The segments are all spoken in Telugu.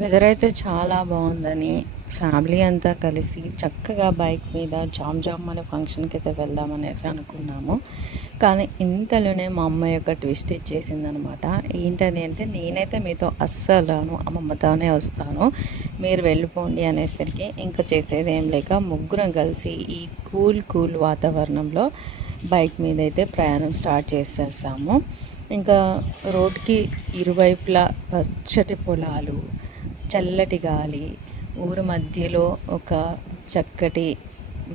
వెదర్ అయితే చాలా బాగుందని. ఫ్యామిలీ అంతా కలిసి చక్కగా బైక్ మీద జామ్ జామ్ అనే ఫంక్షన్కి అయితే వెళ్దామనేసి అనుకున్నాము. కానీ ఇంతలోనే మా అమ్మాయి యొక్క ట్విస్ట్ ఇచ్చేసిందనమాట. ఏంటని అంటే నేనైతే మీతో అస్సలు రాను అమ్మమ్మతోనే వస్తాను. మీరు వెళ్ళిపోండి అనేసరికి ఇంకా చేసేది ఏం లేక ముగ్గురం కలిసి ఈ కూల్ కూల్ వాతావరణంలో బైక్ మీద అయితే ప్రయాణం స్టార్ట్ చేసేసాము. ఇంకా రోడ్కి ఇరువైపులా పచ్చటి పొలాలు చల్లటి గాలి ఊరు మధ్యలో ఒక చక్కటి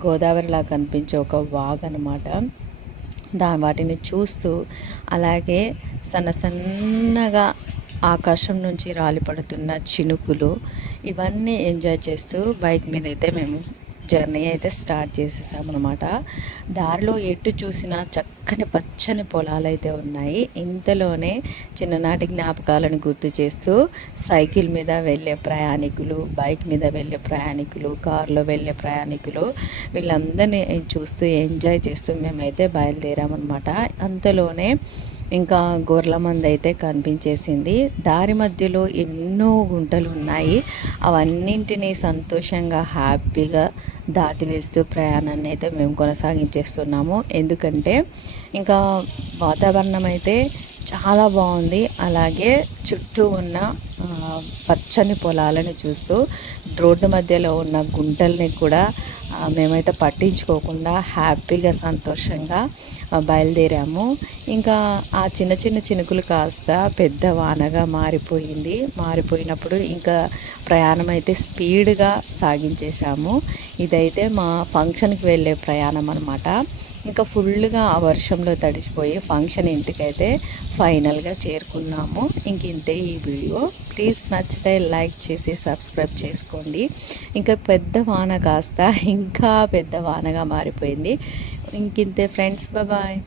గోదావరిలా కనిపించే ఒక వాగ్ అనమాట దాని వాటిని చూస్తూ అలాగే సన్న సన్నగా ఆకాశం నుంచి రాలిపడుతున్న చినుకులు ఇవన్నీ ఎంజాయ్ చేస్తూ బైక్ మీద అయితే మేము జర్నీ అయితే స్టార్ట్ చేసేసామన్నమాట. దారిలో ఎటు చూసినా చక్కని పచ్చని పొలాలు అయితే ఉన్నాయి. ఇంతలోనే చిన్ననాటి జ్ఞాపకాలను గుర్తు చేస్తూ సైకిల్ మీద వెళ్ళే ప్రయాణికులు బైక్ మీద వెళ్ళే ప్రయాణికులు కారులో వెళ్ళే ప్రయాణికులు వీళ్ళందరినీ చూస్తూ ఎంజాయ్ చేస్తూ మేమైతే బయలుదేరామన్నమాట. అంతలోనే ఇంకా గొర్రెల మంది అయితే కనిపించేసింది. దారి మధ్యలో ఎన్నో గుంటలు ఉన్నాయి. అవన్నింటినీ సంతోషంగా హ్యాపీగా దాటివేస్తూ ప్రయాణాన్ని అయితే మేము కొనసాగించేస్తున్నాము. ఎందుకంటే ఇంకా వాతావరణం అయితే చాలా బాగుంది. అలాగే చుట్టూ ఉన్న పచ్చని పొలాలను చూస్తూ రోడ్డు మధ్యలో ఉన్న గుంటల్ని కూడా మేమైతే పట్టించుకోకుండా హ్యాపీగా సంతోషంగా బయలుదేరాము. ఇంకా ఆ చిన్న చిన్న చినుకులు కాస్త పెద్ద వానగా మారిపోయింది. మారిపోయినప్పుడు ఇంకా ప్రయాణం అయితే స్పీడ్గా సాగించేసాము ఇదైతే మా ఫంక్షన్కి వెళ్ళే ప్రయాణం అనమాట ఇంకా ఫుల్గా ఆ వర్షంలో తడిచిపోయి ఫంక్షన్ ఇంటికైతే ఫైనల్గా చేరుకున్నాము. ఇంక ఇంతే ఈ వీడియో. ప్లీజ్ నచ్చితే లైక్ చేసి సబ్స్క్రైబ్ చేసుకోండి. ఇంకా పెద్ద వాన కాస్త ఇంకా పెద్ద వానగా మారిపోయింది. ఇంకింతే ఫ్రెండ్స్ బాయ్